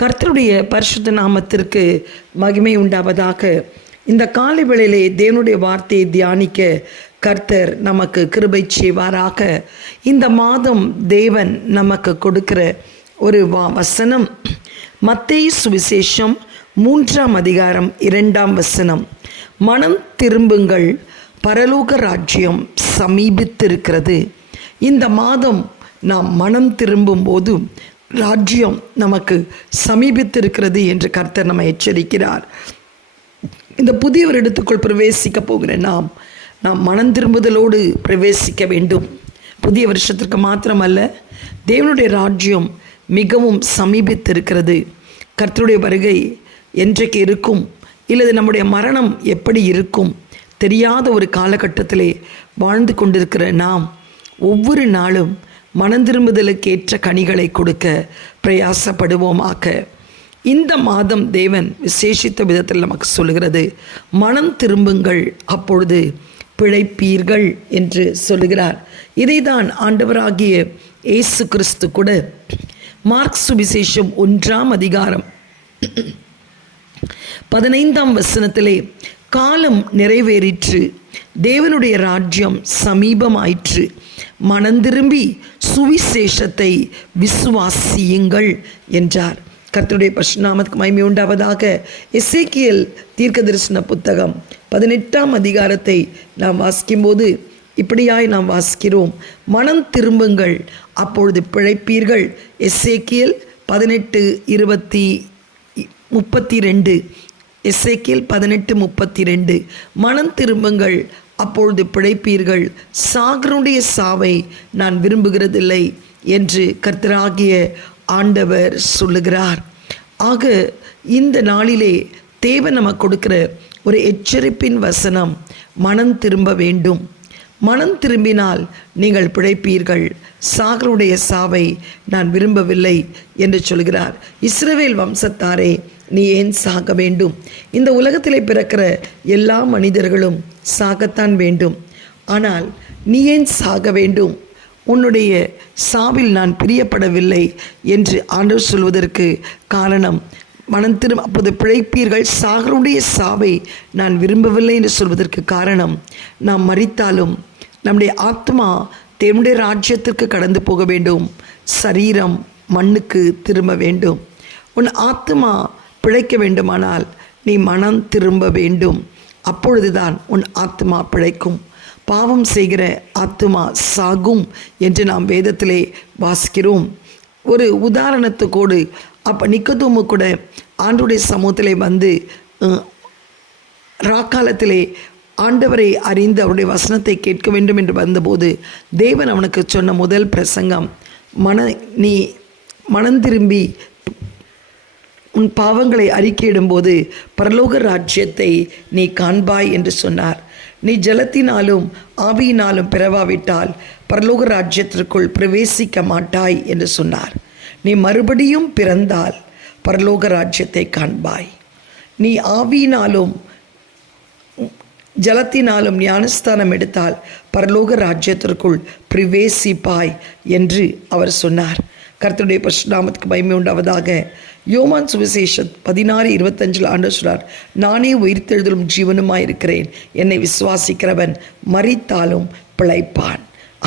கர்த்தருடைய பரிசுத்த நாமத்திற்கு மகிமை உண்டாவதாக. இந்த காலை வேளையிலே தேவனுடைய வார்த்தையை தியானிக்க கர்த்தர் நமக்கு கிருபை செய்வாராக. இந்த மாதம் தேவன் நமக்கு கொடுக்கிற ஒரு வசனம். மத்திய சுவிசேஷம் மூன்றாம் அதிகாரம் இரண்டாம் வசனம். மனம் திரும்புங்கள் பரலோக ராஜ்யம் சமீபித்திருக்கிறது. இந்த மாதம் நாம் மனம் திரும்பும்போது ராஜ்யம் நமக்கு சமீபித்திருக்கிறது என்று கர்த்தர் நம்ம எச்சரிக்கிறார். இந்த புதிய வருடத்துக்குள் பிரவேசிக்க போகிற நாம் நாம் மனம் திரும்புதலோடு பிரவேசிக்க வேண்டும். புதிய வருஷத்திற்கு மாத்திரமல்ல தேவனுடைய ராஜ்யம் மிகவும் சமீபித்திருக்கிறது. கர்த்தருடைய வருகை என்றைக்கு இருக்கும் இல்லது நம்முடைய மரணம் எப்படி இருக்கும் தெரியாத ஒரு காலகட்டத்திலே வாழ்ந்து கொண்டிருக்கிற நாம் ஒவ்வொரு நாளும் மனம் ஏற்ற கனிகளை கொடுக்க பிரயாசப்படுவோமாக. இந்த மாதம் தேவன் விசேஷித்த விதத்தில் நமக்கு சொல்கிறது மனம் திரும்புங்கள் அப்பொழுது பிழைப்பீர்கள் என்று சொல்லுகிறார். இதைதான் ஆண்டவராகிய இயேசு கிறிஸ்து கூட மார்க் சுவிசேஷம் ஒன்றாம் அதிகாரம் பதினைந்தாம் வசனத்திலே காலம் நிறைவேறிற்று. தேவனுடைய ராஜ்யம் சமீபமாயிற்று. மனந்திரும்பி சுவிசேஷத்தை விசுவாசியுங்கள் என்றார். கர்த்தருடைய பசுநாமத்துக்கு மகிமை உண்டாவதாக எசேக்கியல் தீர்க்க தரிசன புத்தகம் பதினெட்டாம் அதிகாரத்தை நாம் வாசிக்கும்போது இப்படியாய் நாம் வாசிக்கிறோம். மனம் திரும்புங்கள் அப்பொழுது பிழைப்பீர்கள். எஸ்ஏக்கியல் பதினெட்டு இருபத்தி முப்பத்தி ரெண்டு. இசைக்கில் பதினெட்டு முப்பத்தி ரெண்டு மனம் திரும்புங்கள் அப்பொழுது பிழைப்பீர்கள். சாகருடைய சாவை நான் விரும்புகிறதில்லை என்று கர்த்தராகிய ஆண்டவர் சொல்லுகிறார். ஆக இந்த நாளிலே தேவன் நமக்கு கொடுக்கிற ஒரு எச்சரிப்பின் வசனம் மனம் திரும்ப வேண்டும். மனம் திரும்பினால் நீங்கள் பிழைப்பீர்கள். சாகருடைய சாவை நான் விரும்பவில்லை என்று சொல்கிறார். இஸ்ரவேல் வம்சத்தாரே நீ ஏன் சாக வேண்டும்? இந்த உலகத்திலே பிறக்கிற எல்லா மனிதர்களும் சாகத்தான் வேண்டும். ஆனால் நீ ஏன் சாக வேண்டும்? உன்னுடைய சாவில் நான் பிரியப்படவில்லை என்று ஆண்டவர் சொல்வதற்கு காரணம் மனம் திரும்ப அப்போது பிழைப்பீர்கள். சாகருடைய சாவை நான் விரும்பவில்லை என்று சொல்வதற்கு காரணம் நாம் மறித்தாலும் நம்முடைய ஆத்மா தேவனுடைய ராஜ்யத்திற்கு கடந்து போக வேண்டும். சரீரம் மண்ணுக்கு திரும்ப வேண்டும். உன் ஆத்மா பிழைக்க வேண்டுமானால் நீ மனம் திரும்ப வேண்டும். அப்பொழுதுதான் உன் ஆத்மா பிழைக்கும். பாவம் செய்கிற ஆத்மா சாகும் என்று நாம் வேதத்திலே வாசிக்கிறோம். ஒரு உதாரணத்துக்கோடு அப்போ நிக்கதூமு கூட ஆண்டுடைய சமூகத்திலே வந்து ராக்காலத்திலே ஆண்டவரை அறிந்து அவருடைய வசனத்தை கேட்க வேண்டும் என்று வந்தபோது தேவன் அவனுக்கு சொன்ன முதல் பிரசங்கம் மன நீ மனம் திரும்பி உன் பாவங்களை அறிக்கையிடும்போது பரலோக ராஜ்யத்தை நீ காண்பாய் என்று சொன்னார். நீ ஜலத்தினாலும் ஆவியினாலும் பிறவாவிட்டால் பரலோக ராஜ்யத்திற்குள் பிரவேசிக்க மாட்டாய் என்று சொன்னார். நீ மறுபடியும் பிறந்தால் பரலோக ராஜ்யத்தை காண்பாய். நீ ஆவியினாலும் ஜலத்தினாலும் ஞானஸ்தானம் எடுத்தால் பரலோக ராஜ்யத்திற்குள் பிரவேசிப்பாய் என்று அவர் சொன்னார். கர்த்தருடைய பரிசுநாமத்துக்கு பயமை உண்டாவதாக. யோமான் சுவிசேஷ பதினாறு இருபத்தஞ்சில் ஆண்டு சொல்றார் நானே உயிர்த்தெழுதலும் ஜீவனுமாய் இருக்கிறேன். என்னை விசுவாசிக்கிறவன் மறித்தாலும் பிழைப்பான்.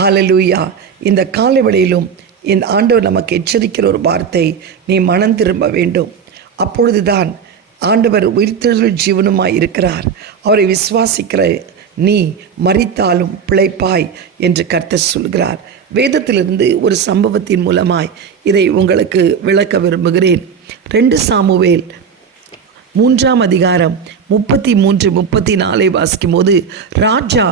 ஆலலூயா இந்த காலவெளியிலும் இந்த ஆண்டவர் நமக்கு எச்சரிக்கிற ஒரு வார்த்தை நீ மனம் திரும்ப வேண்டும். அப்பொழுதுதான் ஆண்டவர் உயிர்த்தெழுதல் ஜீவனுமாய் இருக்கிறார். அவரை விசுவாசிக்கிற நீ மறித்தாலும் பிழைப்பாய் என்று கர்த்தர் சொல்கிறார். வேதத்திலிருந்து ஒரு சம்பவத்தின் மூலமாய் இதை உங்களுக்கு விளக்க விரும்புகிறேன். ரெண்டு சாமுவேல் மூன்றாம் அதிகாரம் முப்பத்தி மூன்று முப்பத்தி நாலை வாசிக்கும் போது ராஜா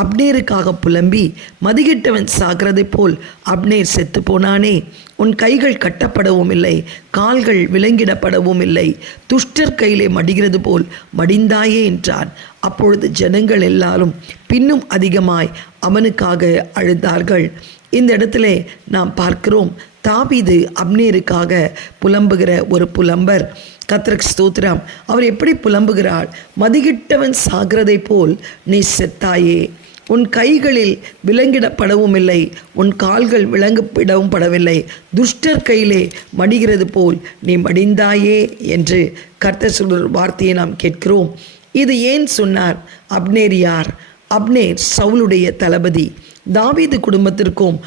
அப்னேருக்காக புலம்பி மதிகிட்டவன் சாகிறதை போல் அப்னேர் செத்து போனானே உன் கைகள் கட்டப்படவும் இல்லை கால்கள் விலங்கிடப்படவும் இல்லை துஷ்டர் கையிலே மடிகிறது போல் மடிந்தாயே என்றான். அப்பொழுது ஜனங்கள் எல்லாரும் பின்னும் அதிகமாய் அவனுக்காக அழுதார்கள். இந்த இடத்துல நாம் பார்க்கிறோம் தாபீது அப்னேருக்காக புலம்புகிற ஒரு புலம்பர். கத்திரக் ஸ்தோத்திரம். அவர் எப்படி புலம்புகிறாள் மதிகிட்டவன் சாகிறதை போல் நீ செத்தாயே. உன் கைகளில் விலங்கிடப்படவும் இல்லை உன் கால்கள் விலங்கிடவும் படவில்லை துஷ்டர் கையிலே மடிகிறது போல் நீ மடிந்தாயே என்று கர்த்தர் சொல்கிற வார்த்தையை நாம் கேட்கிறோம். இது ஏன் சொன்னார்? அப்னேர் யார்? அப்னேர் சவுலுடைய தளபதி. தாவீது குடும்பத்திற்கும்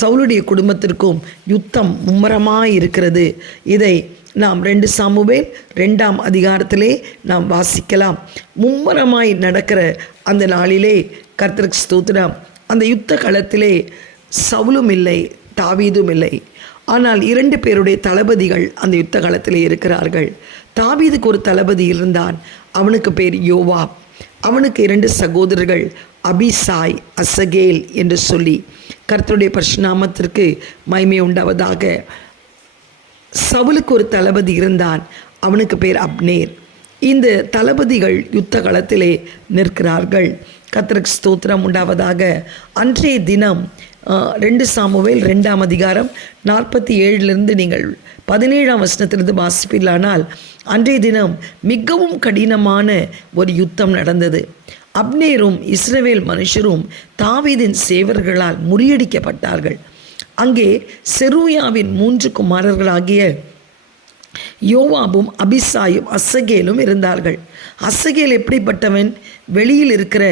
சவுளுடைய குடும்பத்திற்கும் யுத்தம் மும்முரமாக இருக்கிறது இதை நாம் ரெண்டு சாமுவேல் ரெண்டாம் அதிகாரத்திலே நாம் வாசிக்கலாம். மும்மரமாய் நடக்கிற அந்த நாளிலே கர்த்தருக்கு ஸ்தோத்திரம். அந்த யுத்த களத்திலே சவுலும் இல்லை தாவீதும் இல்லை. ஆனால் இரண்டு பேருடைய தளபதிகள் அந்த யுத்த காலத்தில் இருக்கிறார்கள். தாவீதுக்கு ஒரு தளபதி இருந்தான். அவனுக்கு பேர் யோவாப். அவனுக்கு இரண்டு சகோதரர்கள் அபிசாய் அசகேல் என்று சொல்லி கர்த்தருடைய பரிசுநாமத்திற்கு மய்மை உண்டாவதாக. சவுலுக்கு ஒரு தளபதி இருந்தான் அவனுக்கு பேர் அப்னேர். இந்த தளபதிகள் யுத்த களத்திலே நிற்கிறார்கள். கத்திரக் ஸ்தோத்திரம் உண்டாவதாக. அன்றைய தினம் ரெண்டு சாமுவேல் ரெண்டாம் அதிகாரம் நாற்பத்தி ஏழுலேருந்து நீங்கள் பதினேழாம் வசனத்திலிருந்து வாசிப்பில்லானால் அன்றைய தினம் மிகவும் கடினமான ஒரு யுத்தம் நடந்தது. அப்னேரும் இஸ்ரவேல் மனுஷரும் தாவீதின் சேவர்களால் முறியடிக்கப்பட்டார்கள். அங்கே செருயாவின் மூன்று குமாரர்களாகிய யோவாபும் அபிசாயும் அசகேலும் இருந்தார்கள். அசகேல் எப்படிப்பட்டவன்? வெளியில் இருக்கிற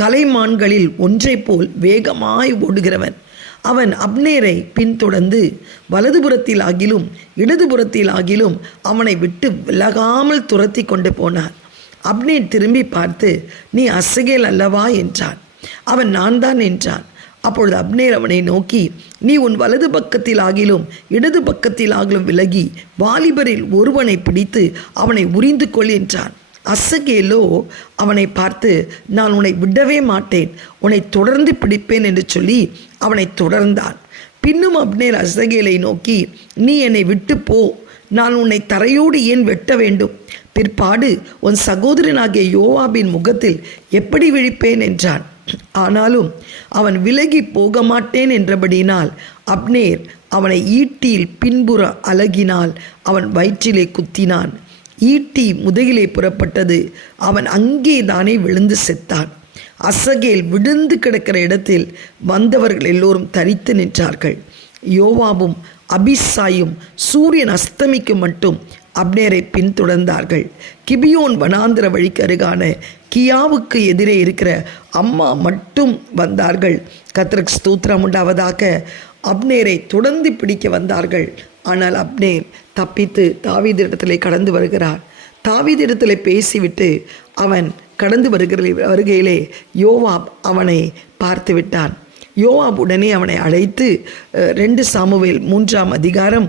கலைமான்களில் ஒன்றைப் போல் வேகமாய் ஓடுகிறவன். அவன் அப்னேரை பின்தொடர்ந்து வலதுபுறத்தில் ஆகிலும் இடதுபுறத்தில் ஆகிலும் அவனை விட்டு விலகாமல் துரத்தி கொண்டு போனான். அப்னேர் திரும்பி பார்த்து நீ அசகேல் அல்லவா? என்றான். அவன் நான் தான் என்றான். அப்பொழுது அப்னேர் அவனை நோக்கி நீ உன் வலது பக்கத்தில் ஆகிலும் இடது பக்கத்தில் ஆகிலும் விலகி வாலிபரில் ஒருவனை பிடித்து அவனை உரிந்து கொள் என்றான். அசகேலோ அவனை பார்த்து நான் உன்னை விடவே மாட்டேன். உன்னை தொடர்ந்து பிடிப்பேன் என்று சொல்லி அவனை தொடர்ந்தான். பின்னும் அப்னேர் அசகேலை நோக்கி நீ என்னை விட்டு போ. நான் உன்னை தரையோடு ஏன் வெட்ட வேண்டும்? பிற்பாடு உன் சகோதரனாகிய யோவாபின் முகத்தில் எப்படி விழிப்பேன்? என்றான். ஆனாலும் அவன் விலகி போக மாட்டேன் என்றபடியினால் அப்னேர் அவனை ஈட்டியில் பின்புற அலகினால் அவன் வயிற்றிலே குத்தினான். ஈட்டி முதுகிலே புறப்பட்டது. அவன் அங்கே தானே விழுந்து செத்தான். அசகேல் விழுந்து கிடக்கிற இடத்தில் வந்தவர்கள் எல்லோரும் தரித்து நின்றார்கள். யோவாவும் அபிசாயும் சூரியன் அஸ்தமிக்கும் மட்டும் அப்னேரை பின்தொடர்ந்தார்கள். கிபியோன் வனாந்திர வழிக்கு அருகான கியாவுக்கு எதிரே இருக்கிற அம்மா மட்டும் வந்தார்கள். கத்திரக் ஸ்தூத்திரம் உண்டாவதாக அப்னேரை தொடர்ந்து பிடிக்க வந்தார்கள். ஆனால் அப்னேர் தப்பித்து தாவீதிடத்திலே கடந்து வருகிறார். தாவீதிடத்திலே பேசிவிட்டு அவன் கடந்து வருகிற வருகையிலே யோவாப் அவனை பார்த்து விட்டான். யோவாப் உடனே அவனை அழைத்து ரெண்டு சாமுவேல் மூன்றாம் அதிகாரம்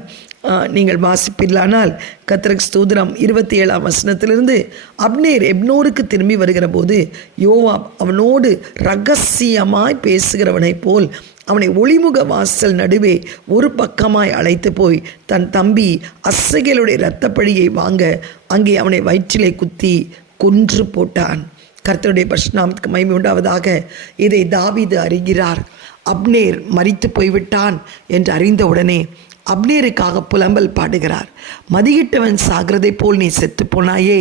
நீங்கள் வாசிப்பீர்களானால் கத்ரக் ஸ்தூதிரம் இருபத்தி ஏழாம் வசனத்திலிருந்து அப்னேர் எப்னோருக்கு திரும்பி வருகிற போது யோவாப் அவனோடு ரகசியமாய் பேசுகிறவனைப் போல் அவனை ஒளிமுக வாசல் நடுவே ஒரு பக்கமாய் அழைத்து போய் தன் தம்பி அசைகளுடைய இரத்தப்பழியை வாங்க அங்கே அவனை வயிற்றிலே குத்தி கொன்று போட்டான். கர்த்தருடைய பஷ்நாமத்துக்கு மகிமை உண்டாவதாக இதை தாவிது அறிகிறார். அப்னேர் மறித்து போய்விட்டான் என்று அறிந்தவுடனே அப்னேருக்காக புலம்பல் பாடுகிறார். மதியிட்டவன் சாகிறதை போல் நீ செத்து போனாயே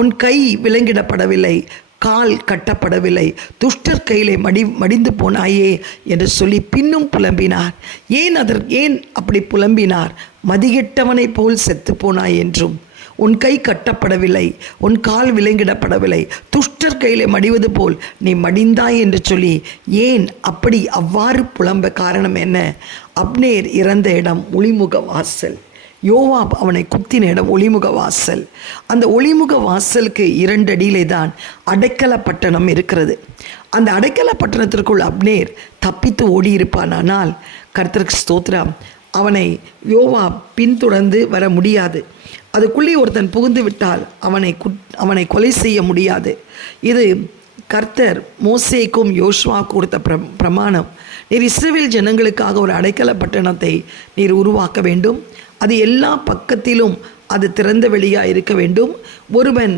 உன் கை விலங்கிடப்படவில்லை கால் கட்டப்படவில்லை. துஷ்டர் கையிலே மடி மடிந்து போனாயே என்று சொல்லி பின்னும் புலம்பினார். ஏன் அதற்கு ஏன் அப்படி புலம்பினார்? மதிகெட்டவனை போல் செத்து போனாய் என்றும். உன் கை கட்டப்படவில்லை. உன் கால் விலங்கிடப்படவில்லை. துஷ்டர் கையிலே மடிவது போல் நீ மடிந்தாய் என்று சொல்லி ஏன் அப்படி அவ்வாறு புலம்ப காரணம் என்ன? அப்னேர் இறந்த இடம் ஒளிமுக வாசல். யோவாப் அவனை குத்தின இடம் ஒளிமுக வாசல். அந்த ஒளிமுக வாசலுக்கு இரண்டு அடியிலே தான் அடைக்கல பட்டணம் இருக்கிறது. அந்த அடைக்கல பட்டணத்திற்குள் அப்னேர் தப்பித்து ஓடியிருப்பானானால் கர்த்தருக்கு ஸ்தோத்ரம் அவனை யோவா பின்தொடர்ந்து வர முடியாது. அதுக்குள்ளே ஒருத்தன் புகுந்து விட்டால் அவனை குட் அவனை கொலை செய்ய முடியாது. இது கர்த்தர் மோசேக்கும் யோஷ்வா கொடுத்த பிர பிரமாணம். நீர் இஸ்ரேல் ஜனங்களுக்காக ஒரு அடைக்கல பட்டணத்தை நீர் உருவாக்க வேண்டும். அது எல்லா பக்கத்திலும் அது திறந்த வெளியாக இருக்க வேண்டும். ஒருவன்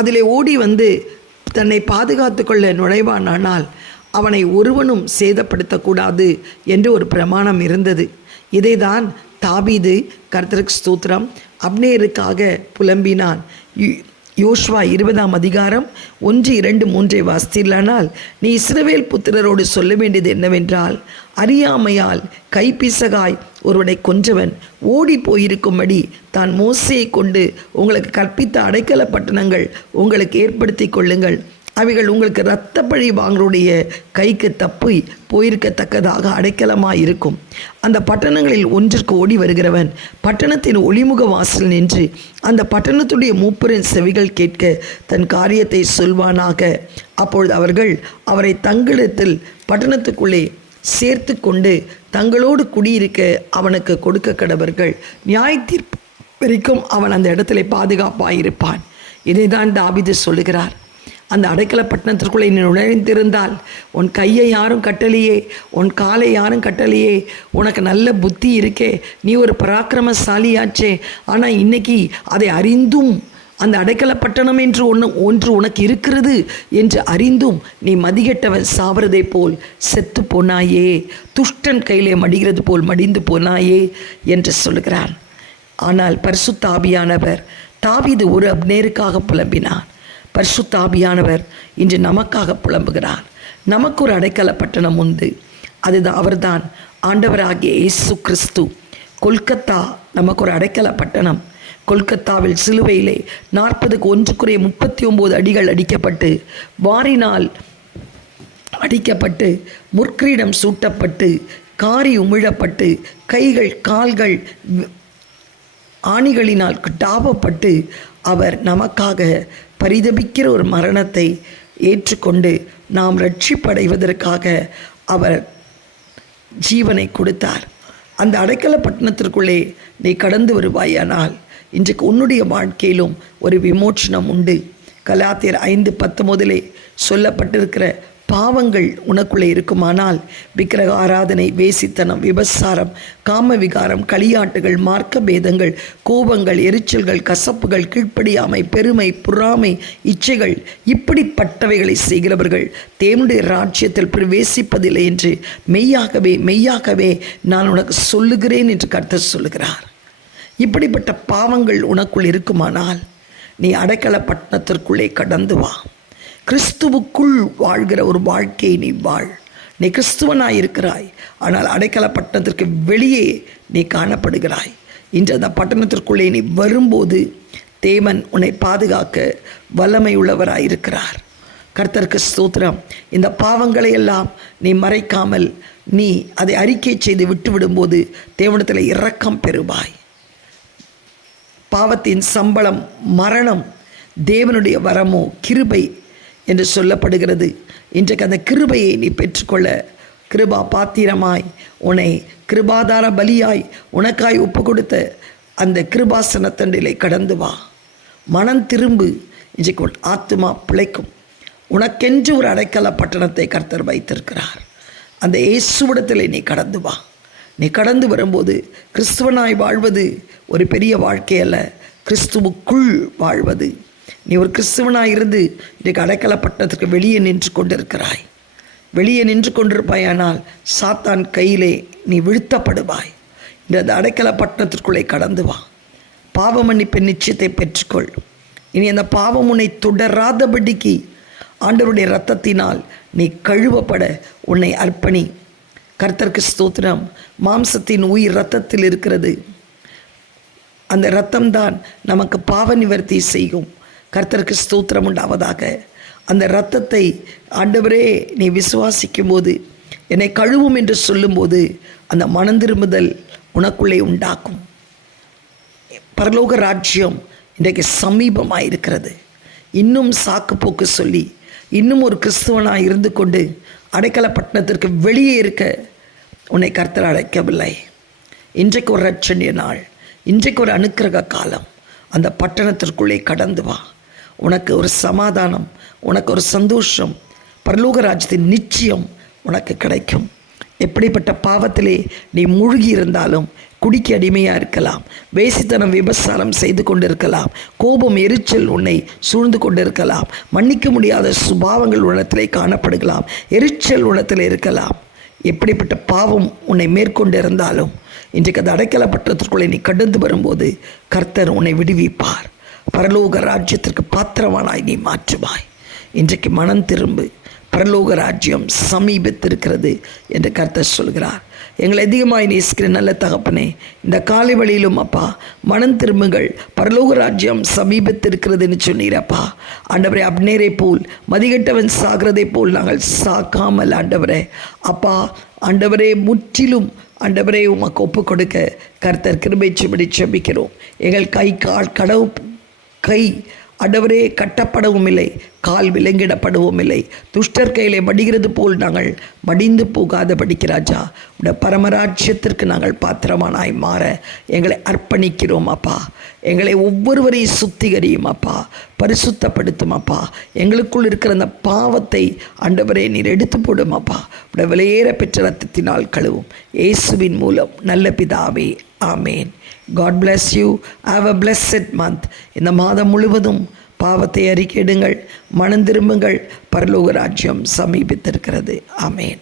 அதிலே ஓடி வந்து தன்னை பாதுகாத்து கொள்ள நுழைவானானால் அவனை ஒருவனும் சேதப்படுத்தக்கூடாது என்று ஒரு பிரமாணம் இருந்தது. இதைதான் தாபீது கர்த்தருக்கு ஸ்தோத்திரம். அப்னேருக்காக புலம்பினான். யோஷ்வா இருபதாம் அதிகாரம் ஒன்று இரண்டு மூன்றை வாசித்தீர்களானால் நீ இஸ்ரவேல் புத்திரரோடு சொல்ல வேண்டியது என்னவென்றால் அறியாமையால் கைப்பிசகாய் ஒருவனை கொன்றவன் ஓடி போயிருக்கும்படி தான் மோசையை கொண்டு உங்களுக்கு கற்பித்த அடைக்கல பட்டணங்கள் உங்களுக்கு ஏற்படுத்தி கொள்ளுங்கள். அவைகள் உங்களுக்கு இரத்த பழி வாங்களுடைய கைக்கு தப்பி போயிருக்கத்தக்கதாக அடைக்கலமாக இருக்கும். அந்த பட்டணங்களில் ஒன்றிற்கு ஓடி வருகிறவன் பட்டணத்தின் ஒளிமுக வாசல் நின்று அந்த பட்டணத்துடைய மூப்பரின் செவிகள் கேட்க தன் காரியத்தை சொல்வானாக. அப்பொழுது அவர்கள் அவரை தங்களிடத்தில் பட்டணத்துக்குள்ளே சேர்த்து கொண்டு தங்களோடு குடியிருக்க அவனுக்கு கொடுக்க கடவர்கள். நியாய வரைக்கும் அவன் அந்த இடத்துல பாதுகாப்பாயிருப்பான். இதை தான் தாபிது சொல்லுகிறார். அந்த அடைக்கல பட்டணத்திற்குள்ளே நீ நுழைந்திருந்தால் உன் கையை யாரும் கட்டலையே உன் காலை யாரும் கட்டலையே உனக்கு நல்ல புத்தி இருக்கே நீ ஒரு பராக்கிரமசாலியாச்சே. ஆனால் இன்னைக்கு அதை அறிந்தும் அந்த அடைக்கல பட்டணம் என்று ஒன்று ஒன்று உனக்கு இருக்கிறது என்று அறிந்தும் நீ மதிகட்டவன் சாவறதை போல் செத்து போனாயே துஷ்டன் கையிலே மடிகிறது போல் மடிந்து போனாயே என்று சொல்லுகிறான் ஆனால் பரிசுத்த ஆவியானவர் தாவீது ஒரு அப்னேருக்காக புலம்பினான். பரிசுத்தாபியானவர் இன்று நமக்காக புலம்புகிறார். நமக்கு ஒரு அடைக்கல பட்டணம் உண்டு. அதுதான் அவர்தான் ஆண்டவராகிய இயேசு கிறிஸ்து. கொல்கத்தா நமக்கு ஒரு அடைக்கல பட்டணம். கொல்கத்தாவில் சிலுவையிலே நாற்பதுக்கு ஒன்றுக்குரிய முப்பத்தி ஒம்பது அடிகள் அடிக்கப்பட்டு வாரினால் அடிக்கப்பட்டு முற்கிரீடம் சூட்டப்பட்டு காரி உமிழப்பட்டு கைகள் கால்கள் ஆணிகளினால் டாவப்பட்டு அவர் நமக்காக பரிதபிக்கிற ஒரு மரணத்தை ஏற்றுக்கொண்டு நாம் ரட்சிப்படைவதற்காக அவர் ஜீவனை கொடுத்தார். அந்த அடைக்கல பட்டணத்திற்குள்ளே நீ கடந்து வருவாயானால் இன்றைக்கு உன்னுடைய வாழ்க்கையிலும் ஒரு விமோச்சனம் உண்டு. கலாத்தியர் ஐந்து பத்தொன்பதிலே சொல்லப்பட்டிருக்கிற பாவங்கள் உனக்குள்ளே இருக்குமானால் விக்கிரக ஆராதனை வேசித்தனம் விபசாரம் காம விகாரம் களியாட்டுகள் மார்க்க பேதங்கள் கோபங்கள் எரிச்சல்கள் கசப்புகள் கீழ்ப்படியாமை பெருமை புறாமை இச்சைகள் இப்படிப்பட்டவைகளை செய்கிறவர்கள். தேவனுடைய ராஜ்யத்தில் பிரவேசிப்பதில்லை என்று மெய்யாகவே மெய்யாகவே நான் உனக்கு சொல்லுகிறேன் என்று கர்த்தர் சொல்லுகிறார். இப்படிப்பட்ட பாவங்கள் உனக்குள் இருக்குமானால் நீ அடைக்கல பட்டணத்திற்குள்ளே கடந்து வா. கிறிஸ்துவுக்குள் வாழ்கிற ஒரு வாழ்க்கையை நீ வாழ். நீ கிறிஸ்துவனாய் இருக்கிறாய். ஆனால் அடைக்கல பட்டணத்திற்கு வெளியே நீ காணப்படுகிறாய். இன்று அந்த பட்டணத்திற்குள்ளே நீ வரும்போது தேவன் உன்னை பாதுகாக்க வல்லமை இருக்கிறார். கர்த்தருக்கு ஸ்தோத்திரம். இந்த பாவங்களை எல்லாம் நீ மறைக்காமல் நீ அதை அறிக்கை செய்து விட்டுவிடும்போது தேவனத்தில் இரக்கம் பெறுவாய். பாவத்தின் சம்பளம் மரணம் தேவனுடைய வரமோ கிருபை என்று சொல்லப்படுகிறது. இன்றைக்கு அந்த கிருபையை நீ பெற்றுக்கொள்ள கிருபா பாத்திரமாய் உன்னை கிருபாதார பலியாய் உனக்காய் ஒப்பு கொடுத்த அந்த கிருபாசனத்தண்டிலே கடந்து வா. மனம் திரும்பு. இன்றைக்கு உன் ஆத்மா பிழைக்கும். உனக்கென்று ஒரு அடைக்கல பட்டணத்தை கர்த்தர் வைத்திருக்கிறார். அந்த இயேசுவிடத்தில் நீ கடந்து வா. நீ கடந்து வரும்போது கிறிஸ்துவனாய் வாழ்வது ஒரு பெரிய வாழ்க்கையல்ல கிறிஸ்துவுக்குள் வாழ்வது. நீ ஒரு கிறிஸ்துவனாக இருந்து இன்றைக்கு அடைக்கல பட்டணத்துக்கு வெளியே நின்று கொண்டிருக்கிறாய். வெளியே நின்று கொண்டிருப்பாயானால் சாத்தான் கையிலே நீ வீழ்த்தப்படுவாய். இந்த அந்த அடைக்கல பட்டணத்திற்குள்ளே கடந்து வா. பாவ மன்னிப்பின் நிச்சயத்தை பெற்றுக்கொள். இனி அந்த பாவம் உன்னை தொடராதபடிக்கு ஆண்டவருடைய இரத்தத்தினால் நீ கழுவப்பட உன்னை அர்ப்பணி. கர்த்தர்க்கு ஸ்தோத்திரம். மாம்சத்தின் உயிர் ரத்தத்தில் இருக்கிறது. அந்த இரத்தம்தான் நமக்கு பாவ நிவர்த்தி செய்யும். கர்த்தருக்கு ஸ்தூத்திரம் உண்டாவதாக. அந்த இரத்தத்தை ஆண்டவரே நீ விசுவாசிக்கும் போது என்னை கழுவும் என்று சொல்லும்போது அந்த மனந்திரும்புதல் உனக்குள்ளே உண்டாக்கும். பரலோக ராஜ்யம் இன்றைக்கு சமீபமாக இருக்கிறது. இன்னும் சாக்கு போக்கு சொல்லி இன்னும் ஒரு கிறிஸ்துவனாக இருந்து கொண்டு அடைக்கல பட்டணத்திற்கு வெளியே இருக்க உன்னை கர்த்தர் அழைக்கவில்லை. இன்றைக்கு ஒரு ரட்சணிய நாள். இன்றைக்கு ஒரு அனுக்கிரக காலம். அந்த பட்டணத்திற்குள்ளே கடந்து வா. உனக்கு ஒரு சமாதானம் உனக்கு ஒரு சந்தோஷம் பரலோக ராஜ்யத்தின் நிச்சயம் உனக்கு கிடைக்கும். எப்படிப்பட்ட பாவத்திலே நீ மூழ்கி இருந்தாலும் குடிக்கு அடிமையாக இருக்கலாம் வேசித்தனம் விபசாரம் செய்து கொண்டிருக்கலாம் கோபம் எரிச்சல் உன்னை சூழ்ந்து கொண்டிருக்கலாம் மன்னிக்க முடியாத சுபாவங்கள் உணத்திலே காணப்படுகலாம் எரிச்சல் உணத்தில் இருக்கலாம். எப்படிப்பட்ட பாவம் உன்னை மேற்கொண்டு இருந்தாலும் இன்றைக்கு அது அடைக்கல பட்டத்திற்குள்ளே நீ கடந்து வரும்போது கர்த்தர் உன்னை விடுவிப்பார். பரலோக ராஜ்யத்திற்கு பாத்திரவானாய் நீ மாற்றுவாய். இன்றைக்கு மனம் திரும்பு. பரலோக ராஜ்யம் சமீபத்திருக்கிறது என்று கர்த்தர் சொல்கிறார். எங்களை அதிகமாக நேசிக்கிற நல்ல தகப்பனே இந்த காலை வழியிலும் அப்பா மனம் திரும்புங்கள். பரலோக ராஜ்யம் சமீபத்திருக்கிறதுன்னு சொன்னீரப்பா. ஆண்டவரே அப்னேரை போல் மதிகட்டவன் சாகிறதை போல் நாங்கள் சாக்காமல் ஆண்டவரே. அப்பா ஆண்டவரே முற்றிலும் ஆண்டவரே உமக்கு ஒப்பு கொடுக்க கர்த்தர் கிருபை சுமடி செபிக்கிறோம். எங்கள் கை கால் கடவு கை அடவரே கட்டப்படவும் இல்லை கால் விலங்கிடப்படவும் இல்லை துஷ்டர் கையிலே மடிகிறது போல் நாங்கள் மடிந்து போகாத ராஜா உடைய பரமராஜ்யத்திற்கு நாங்கள் பாத்திரமானாய் மாற எங்களை அர்ப்பணிக்கிறோம் அப்பா. எங்களை ஒவ்வொருவரையும் சுத்திகரியும் அப்பா பரிசுத்தப்படுத்தும் அப்பா. எங்களுக்குள் இருக்கிற அந்த பாவத்தை ஆண்டவரே நீர் எடுத்து போடும் அப்பா. உடைய விலையேற பெற்ற ரத்தத்தினால் கழுவும். இயேசுவின் மூலம் நல்ல பிதாவே ஆமேன். God bless you have a blessed month இந்த மாதம் முழுவதும் பாவத்தை அறிக்கையிடுங்கள். மனம் திரும்புங்கள். பரலோக ராஜ்யம் சமீபித்திருக்கிறது. ஆமேன்.